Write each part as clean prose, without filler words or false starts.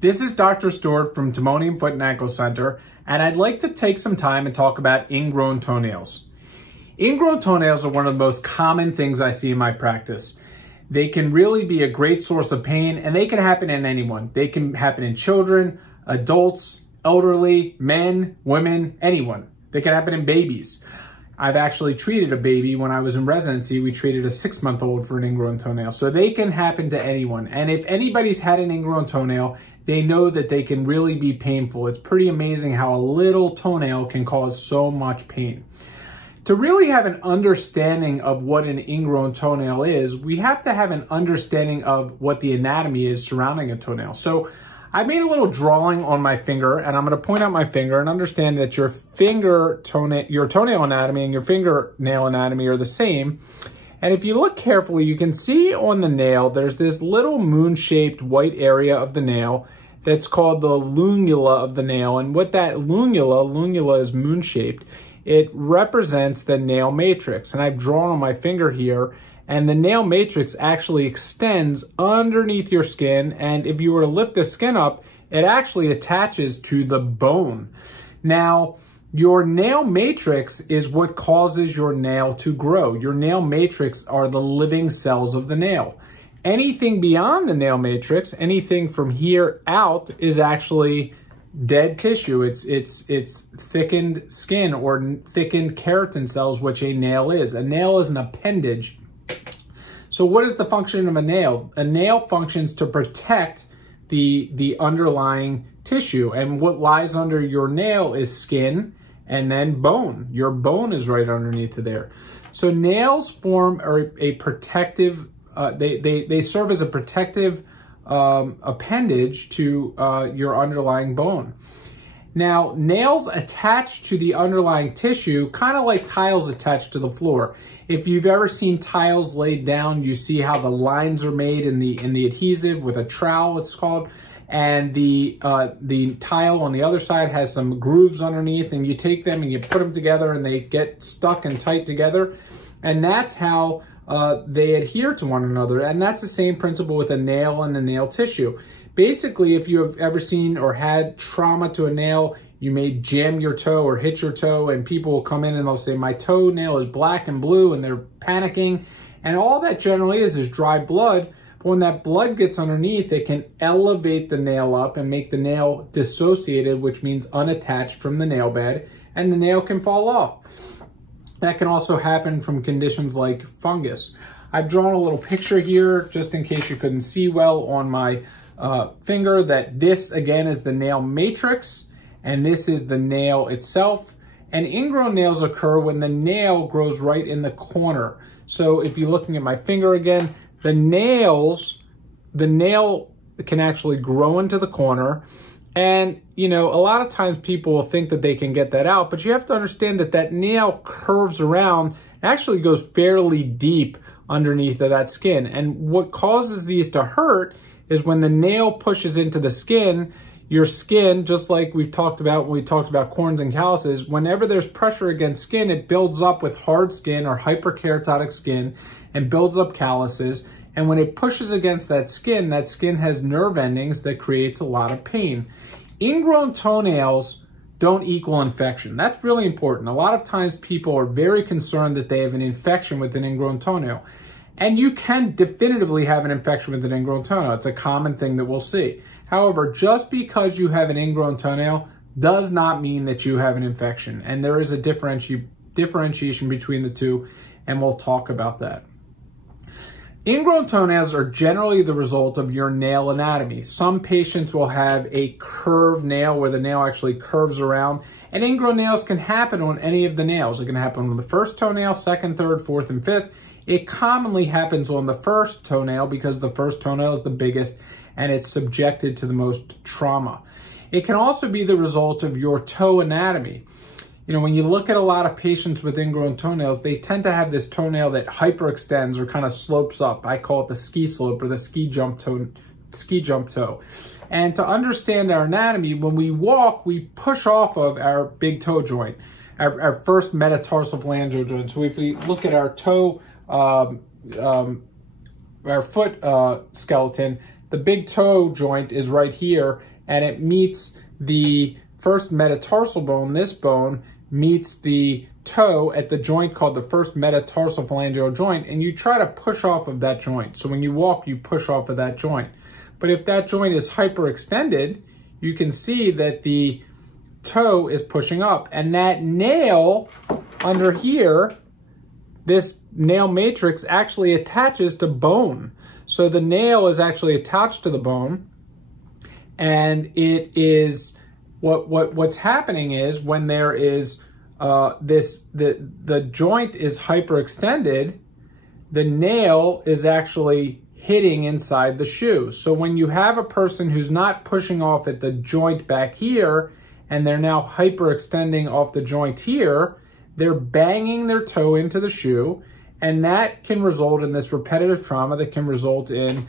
This is Dr. Stewart from Timonium Foot and Ankle Center, and I'd like to take some time and talk about ingrown toenails. Ingrown toenails are one of the most common things I see in my practice. They can really be a great source of pain, and they can happen in anyone. They can happen in children, adults, elderly, men, women, anyone. They can happen in babies. I've actually treated a baby when I was in residency. We treated a 6-month-old for an ingrown toenail. So they can happen to anyone. And if anybody's had an ingrown toenail, they know that they can really be painful. It's pretty amazing how a little toenail can cause so much pain. To really have an understanding of what an ingrown toenail is, we have to have an understanding of what the anatomy is surrounding a toenail. So I made a little drawing on my finger, and I'm going to point out my finger and understand that your toenail anatomy and your fingernail anatomy are the same. And if you look carefully, you can see on the nail, there's this little moon-shaped white area of the nail that's called the lunula of the nail. And what that lunula is moon-shaped, it represents the nail matrix. And I've drawn on my finger here, and the nail matrix actually extends underneath your skin. And if you were to lift the skin up, it actually attaches to the bone. Now, your nail matrix is what causes your nail to grow. Your nail matrix are the living cells of the nail. Anything beyond the nail matrix, anything from here out, is actually dead tissue. It's thickened skin or thickened keratin cells, which a nail is. A nail is an appendage. So what is the function of a nail? A nail functions to protect the underlying tissue. And what lies under your nail is skin and then bone. Your bone is right underneath of there. So nails form a protective, they serve as a protective appendage to your underlying bone. Now, nails attach to the underlying tissue, kind of like tiles attached to the floor. If you've ever seen tiles laid down, you see how the lines are made in the adhesive with a trowel, it's called. And the tile on the other side has some grooves underneath, and you take them and you put them together and they get stuck and tight together. And that's how they adhere to one another. And that's the same principle with a nail and the nail tissue. Basically, if you have ever seen or had trauma to a nail, you may jam your toe or hit your toe, and people will come in and they'll say, my toenail is black and blue, and they're panicking. And all that generally is dry blood. But when that blood gets underneath, it can elevate the nail up and make the nail dissociated, which means unattached from the nail bed, and the nail can fall off. That can also happen from conditions like fungus. I've drawn a little picture here, just in case you couldn't see well on my finger, that this again is the nail matrix, and this is the nail itself. And ingrown nails occur when the nail grows right in the corner. So if you're looking at my finger again, the nail can actually grow into the corner. And, you know, a lot of times people will think that they can get that out, but you have to understand that that nail curves around, actually goes fairly deep underneath of that skin. And what causes these to hurt is when the nail pushes into the skin, your skin, just like we've talked about when we talked about corns and calluses, whenever there's pressure against skin, it builds up with hard skin or hyperkeratotic skin and builds up calluses. And when it pushes against that skin has nerve endings that creates a lot of pain. Ingrown toenails don't equal infection. That's really important. A lot of times people are very concerned that they have an infection with an ingrown toenail. And you can definitively have an infection with an ingrown toenail. It's a common thing that we'll see. However, just because you have an ingrown toenail does not mean that you have an infection. And there is a differentiation between the two, and we'll talk about that. Ingrown toenails are generally the result of your nail anatomy. Some patients will have a curved nail where the nail actually curves around, and ingrown nails can happen on any of the nails. It can happen on the first toenail, second, third, fourth, and fifth. It commonly happens on the first toenail because the first toenail is the biggest and it's subjected to the most trauma. It can also be the result of your toe anatomy. You know, when you look at a lot of patients with ingrown toenails, they tend to have this toenail that hyperextends or kind of slopes up. I call it the ski slope or the ski jump toe. And to understand our anatomy, when we walk, we push off of our big toe joint, our first metatarsal phalangeal joint. So if we look at our toe, our foot skeleton, the big toe joint is right here, and it meets the first metatarsal bone. This bone meets the toe at the joint called the first metatarsal phalangeal joint, and you try to push off of that joint. So when you walk, you push off of that joint. But if that joint is hyperextended, you can see that the toe is pushing up, and that nail under here, this nail matrix actually attaches to bone. So the nail is actually attached to the bone, and it is what's happening is when there is the joint is hyperextended, the nail is actually hitting inside the shoe. So when you have a person who's not pushing off at the joint back here, and they're now hyperextending off the joint here, they're banging their toe into the shoe, and that can result in this repetitive trauma that can result in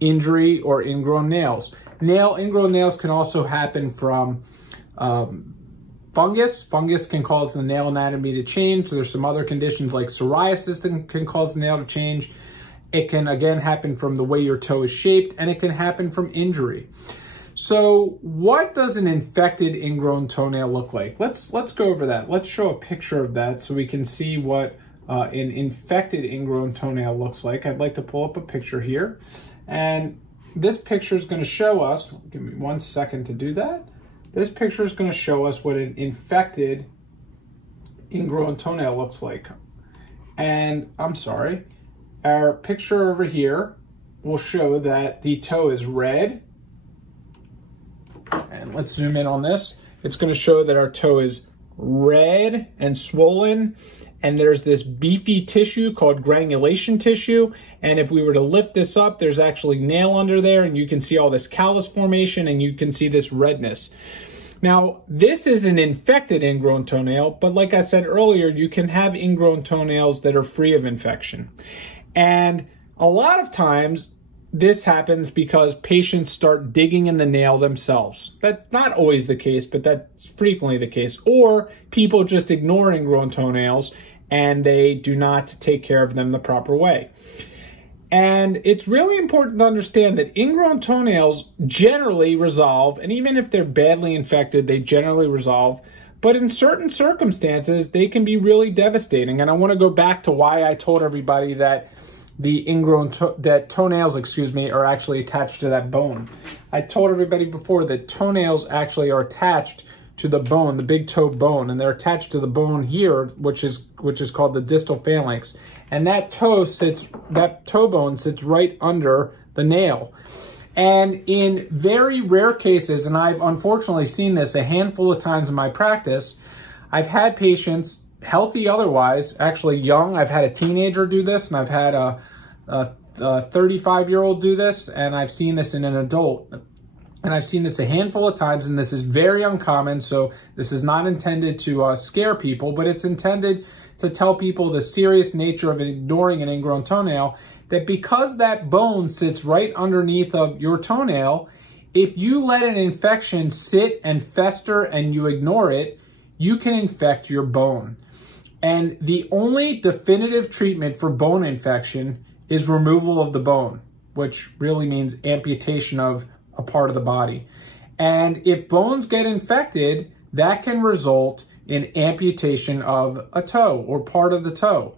injury or ingrown nails. Ingrown nails can also happen from fungus. Fungus can cause the nail anatomy to change. So there's some other conditions like psoriasis that can cause the nail to change. It can, again, happen from the way your toe is shaped, and it can happen from injury. So what does an infected ingrown toenail look like? Let's go over that. Let's show a picture of that so we can see what an infected ingrown toenail looks like. I'd like to pull up a picture here. And this picture is going to show us, give me 1 second to do that. This picture is going to show us what an infected ingrown toenail looks like. And I'm sorry, our picture over here will show that the toe is red. And let's zoom in on this. It's going to show that our toe is red and swollen, and there's this beefy tissue called granulation tissue. And if we were to lift this up, there's actually nail under there, and you can see all this callus formation, and you can see this redness. Now, this is an infected ingrown toenail, but like I said earlier, you can have ingrown toenails that are free of infection. And a lot of times, this happens because patients start digging in the nail themselves. That's not always the case, but that's frequently the case. Or people just ignore ingrown toenails and they do not take care of them the proper way. And it's really important to understand that ingrown toenails generally resolve, and even if they're badly infected, they generally resolve. But in certain circumstances, they can be really devastating. And I want to go back to why I told everybody that the toenails, are actually attached to that bone. I told everybody before that toenails actually are attached to the bone, the big toe bone, and they're attached to the bone here, which is called the distal phalanx. And that toe bone sits right under the nail. And in very rare cases, and I've unfortunately seen this a handful of times in my practice, I've had patients, healthy otherwise, actually young. I've had a teenager do this, and I've had a 35-year-old do this, and I've seen this in an adult. And I've seen this a handful of times, and this is very uncommon, so this is not intended to scare people, but it's intended to tell people the serious nature of ignoring an ingrown toenail, that because that bone sits right underneath of your toenail, if you let an infection sit and fester and you ignore it, you can infect your bone. And the only definitive treatment for bone infection is removal of the bone, which really means amputation of a part of the body. And if bones get infected, that can result in amputation of a toe or part of the toe.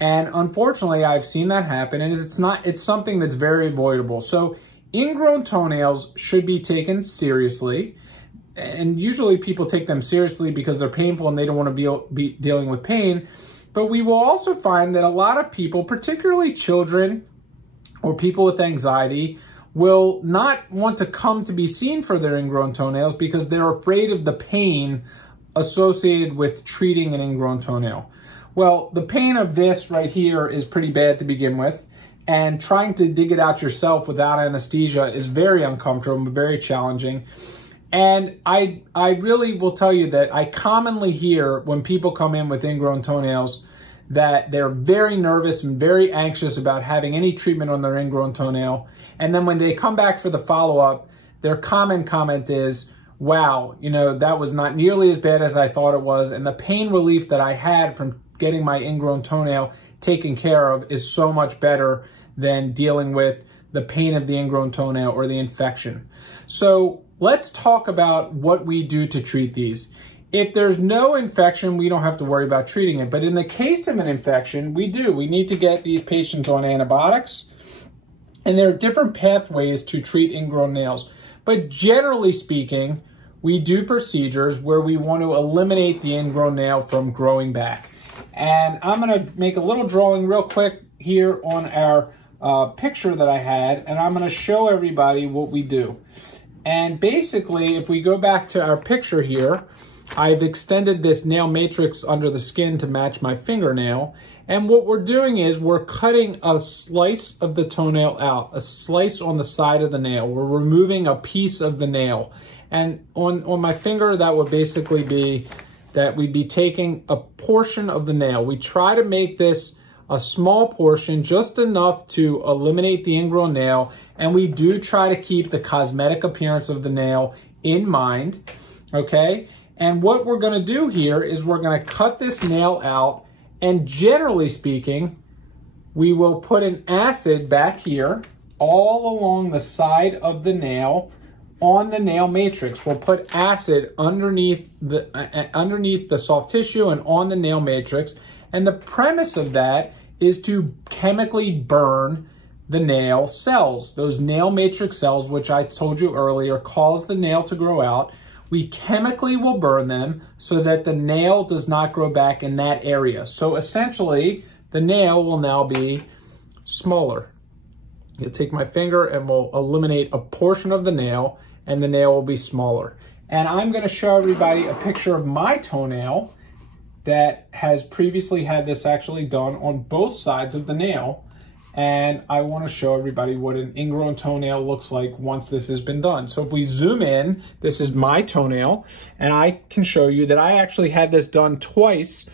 And unfortunately, I've seen that happen, and it's something that's very avoidable. So ingrown toenails should be taken seriously. And usually people take them seriously because they're painful and they don't want to be dealing with pain. But we will also find that a lot of people, particularly children or people with anxiety, will not want to come to be seen for their ingrown toenails because they're afraid of the pain associated with treating an ingrown toenail. Well, the pain of this right here is pretty bad to begin with, and trying to dig it out yourself without anesthesia is very uncomfortable, very challenging. And I really will tell you that I commonly hear when people come in with ingrown toenails that they're very nervous and very anxious about having any treatment on their ingrown toenail. And then when they come back for the follow-up, their common comment is, wow, that was not nearly as bad as I thought it was. And the pain relief that I had from getting my ingrown toenail taken care of is so much better than dealing with the pain of the ingrown toenail or the infection. So let's talk about what we do to treat these. If there's no infection, we don't have to worry about treating it. But in the case of an infection, we do. We need to get these patients on antibiotics. And there are different pathways to treat ingrown nails. But generally speaking, we do procedures where we want to eliminate the ingrown nail from growing back. And I'm going to make a little drawing real quick here on our picture that I had, and I'm going to show everybody what we do. And basically, if we go back to our picture here, I've extended this nail matrix under the skin to match my fingernail. And what we're doing is we're cutting a slice of the toenail out, a slice on the side of the nail. We're removing a piece of the nail. And on my finger, that would basically be that we'd be taking a portion of the nail. We try to make this a small portion, just enough to eliminate the ingrown nail. And we do try to keep the cosmetic appearance of the nail in mind, okay? And what we're gonna do here is we're gonna cut this nail out, and generally speaking, we will put an acid back here all along the side of the nail on the nail matrix. We'll put acid underneath the soft tissue and on the nail matrix. And the premise of that is to chemically burn the nail cells. Those nail matrix cells, which I told you earlier, cause the nail to grow out. We chemically will burn them so that the nail does not grow back in that area. So essentially, the nail will now be smaller. You'll take my finger and we'll eliminate a portion of the nail, and the nail will be smaller. And I'm going to show everybody a picture of my toenail that has previously had this actually done on both sides of the nail. And I want to show everybody what an ingrown toenail looks like once this has been done. So if we zoom in, this is my toenail, and I can show you that I actually had this done twice.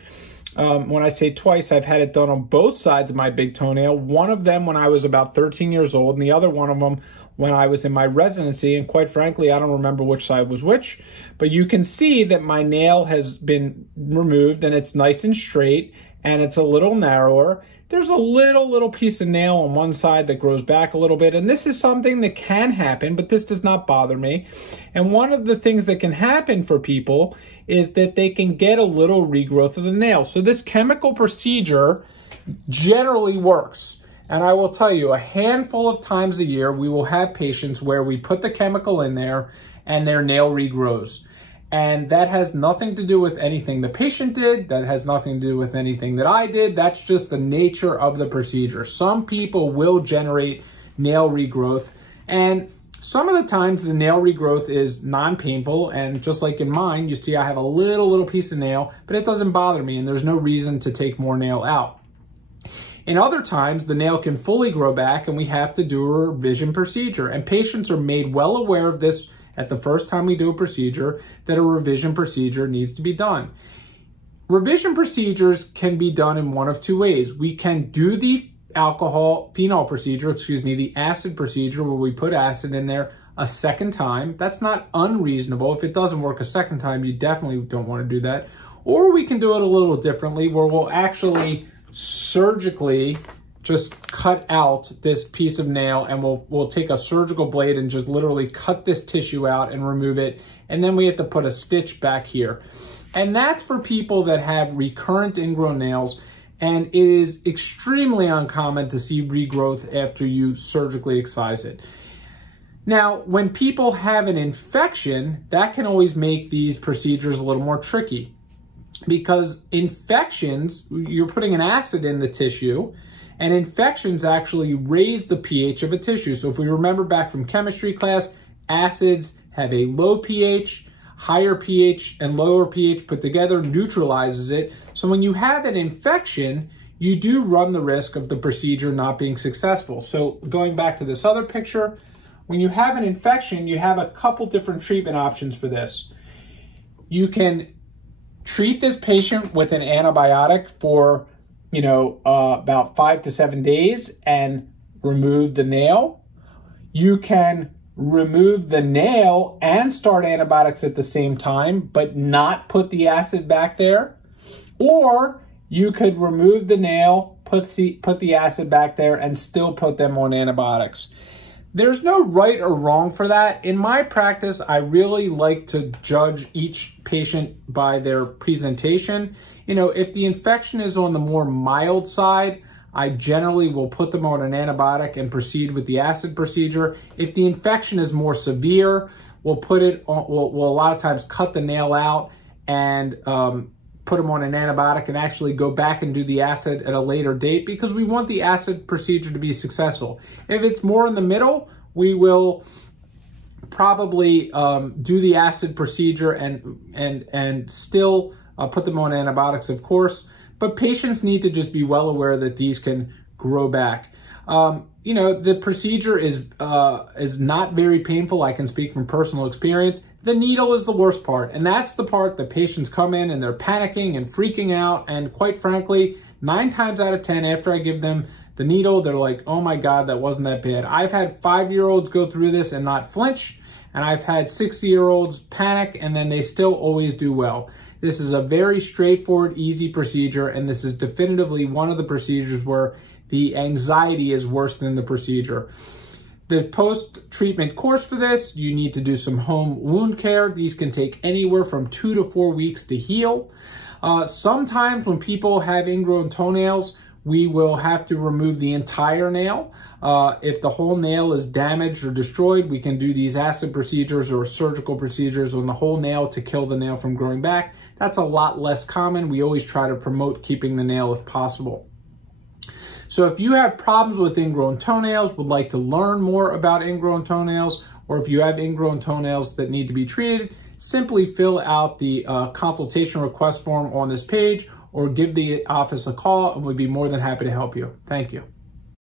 When I say twice, I've had it done on both sides of my big toenail. One of them when I was about 13 years old, and the other one of them when I was in my residency. And quite frankly, I don't remember which side was which. But you can see that my nail has been removed, and it's nice and straight, and it's a little narrower. There's a little piece of nail on one side that grows back a little bit, and this is something that can happen, but this does not bother me. And one of the things that can happen for people is that they can get a little regrowth of the nail. So this chemical procedure generally works. And I will tell you, a handful of times a year, we will have patients where we put the chemical in there and their nail regrows. And that has nothing to do with anything the patient did. That has nothing to do with anything that I did. That's just the nature of the procedure. Some people will generate nail regrowth, and some of the times the nail regrowth is non-painful, and just like in mine, you see I have a little piece of nail, but it doesn't bother me, and there's no reason to take more nail out. In other times, the nail can fully grow back, and we have to do a revision procedure, and patients are made well aware of this at the first time we do a procedure, that a revision procedure needs to be done. Revision procedures can be done in one of two ways. We can do the phenol procedure, the acid procedure, where we put acid in there a second time. That's not unreasonable. If it doesn't work a second time, you definitely don't want to do that. Or we can do it a little differently, where we'll actually surgically just cut out this piece of nail, and we'll take a surgical blade and just literally cut this tissue out and remove it. And then we have to put a stitch back here. And that's for people that have recurrent ingrown nails. And it is extremely uncommon to see regrowth after you surgically excise it. Now, when people have an infection, that can always make these procedures a little more tricky, because infections, you're putting an acid in the tissue, and infections actually raise the pH of a tissue. So if we remember back from chemistry class, acids have a low pH, higher pH and lower pH put together neutralizes it. So when you have an infection, you do run the risk of the procedure not being successful. So going back to this other picture, when you have an infection, you have a couple different treatment options for this. You can treat this patient with an antibiotic for about 5 to 7 days and remove the nail. You can remove the nail and start antibiotics at the same time, but not put the acid back there. Or you could remove the nail, put the acid back there, and still put them on antibiotics. There's no right or wrong for that. In my practice, I really like to judge each patient by their presentation. You know, if the infection is on the more mild side, I generally will put them on an antibiotic and proceed with the acid procedure. If the infection is more severe, we'll put it on, we'll a lot of times cut the nail out and put them on an antibiotic and actually go back and do the acid at a later date, because we want the acid procedure to be successful. If it's more in the middle, we will probably do the acid procedure and still put them on antibiotics, of course. But patients need to just be well aware that these can grow back. You know, the procedure is not very painful. I can speak from personal experience. The needle is the worst part, and that's the part that patients come in and they're panicking and freaking out. And quite frankly, 9 times out of 10, after I give them the needle, they're like, oh my God, that wasn't that bad. I've had 5-year-olds go through this and not flinch, and I've had 60-year-olds panic and then they still always do well. This is a very straightforward, easy procedure, and this is definitively one of the procedures where the anxiety is worse than the procedure. The post-treatment course for this, you need to do some home wound care. These can take anywhere from 2 to 4 weeks to heal. Sometimes when people have ingrown toenails, we will have to remove the entire nail. If the whole nail is damaged or destroyed, we can do these acid procedures or surgical procedures on the whole nail to kill the nail from growing back. That's a lot less common. We always try to promote keeping the nail if possible. So if you have problems with ingrown toenails, would like to learn more about ingrown toenails, or if you have ingrown toenails that need to be treated, simply fill out the consultation request form on this page or give the office a call and we'd be more than happy to help you. Thank you.